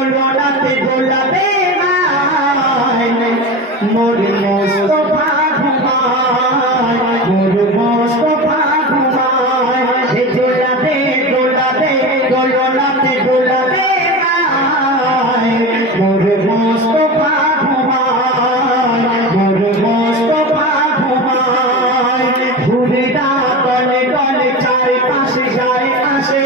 দোলনাতে দোলাতে মোর মোস্তফা ঘুমায়, মোর মোস্তফা ঘুমায়, দোলাতে দোলাতে দোলনাতে দোলাতে মোর মোস্তফা ঘুমায়, মোর মোস্তফা ঘুমায়। ঘুরে না দলে দলে চারিপাশে যায় আসে,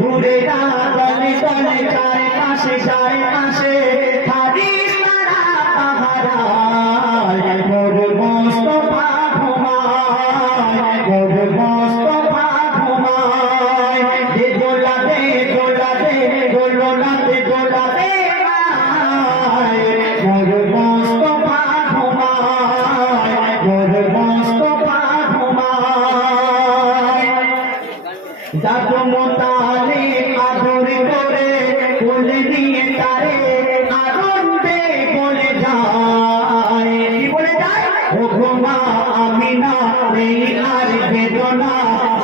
ঘুরে না দলে দলে চারিপাশে যায় আসে, হাদিস তারা পাহারায়, মোর মোস্তফা ঘুমায়, মোর মোস্তফা ঘুমায়। দোলাতে দোলাতে দোলনাতে দোলাতে মোর মোস্তফা ঘুমায়, মোর মোস্তফা ঘুমায়। দাদু মোতালে আদর করে বলে দিয়ে তারে আনন্দে বলে যায়, কি বলে যায়? ও ঘুমা আমিনা নেই আর বেদনা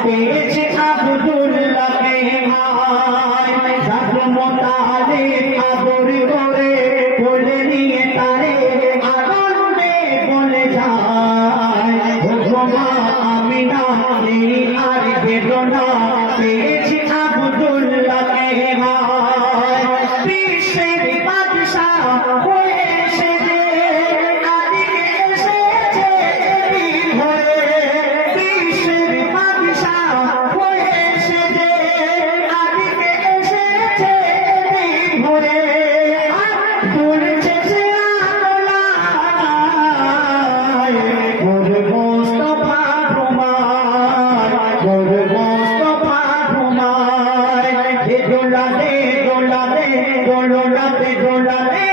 পেয়েছে আব্দুল্লাহকে হায়। দাদু মোতালে আদর করে বলে দিয়ে তারে আনন্দে বলে যায়, ও ঘুমা আমিনা নেই আর বেদনা পেয়েছি আব্দুল্লাহকে হায়। বিশ্বের বাদশাহ হয়ে এসেছে আদিকে এসেছে বীর হয়ে, বিশ্বের বাদশাহ হয়ে এসেছে আদিকে এসেছে বীর হয়ে। দুলছে সে আলোলায়, মোর মোস্তফা ঘুমায়, মোর মোস্তফা ঘুমায়। দোলাতে দোলাতে দোলনাতে দোলাতে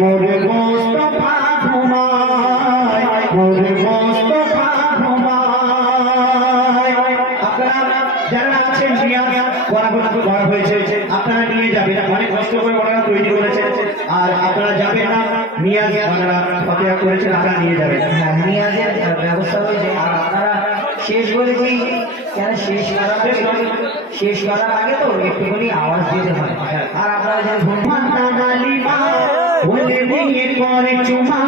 মোর মোস্তফা ঘুমায়, মোর মোস্তফা ঘুমায়। আপনারা যারা আছেন ঘর হয়েছে আপনারা নিয়ে যাবেন, অনেক কষ্ট করে ওনারা তৈরি করেছেন, আর আপনারা যাবেন না, নিয়াজ ওনারা ফতেহা করেছেন, আপনারা নিয়ে যাবেন। হ্যাঁ, নিয়াজের ব্যবস্থা হয়েছে। আর আপনারা শেষ বলেছি কেন শেষ করার আগে তো একটুখানি আওয়াজ দিতে হয়। আর আপনারা যেন বলে নিয়ে করে চুমা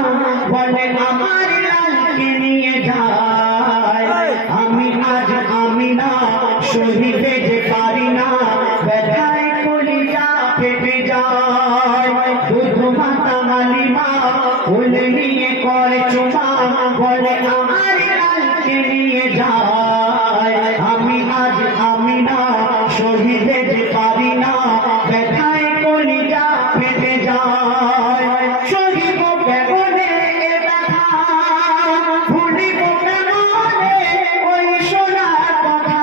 বলে আমার লালকে নিয়ে যায়, আমি আজ আমি না শহীদে যে পারি না, ব্যথায় কলিজা ফেটে যায়। দুধু মাতা মালিমা বলে নিয়ে করে চুমা বলে আমার লালকে নিয়ে যায়, আমি আজ আমি না শহীদে যে পারি না, ব্যথায় কলিজা ফেটে যায়। সহিব কেমনে এ ব্যথা, ভুলিব কেমনে ওই সোনার কথা,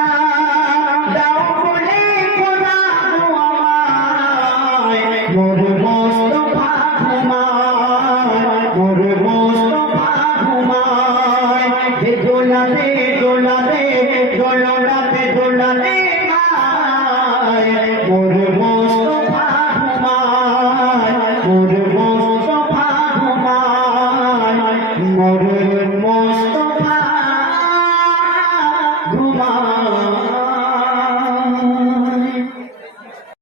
দাও বলে খোদা আমায়, মোর মোস্তফা ঘুমায়, মোর মোস্তফা ঘুমায়। দোলাতে দোলাতে দোলনাতে দোলাতে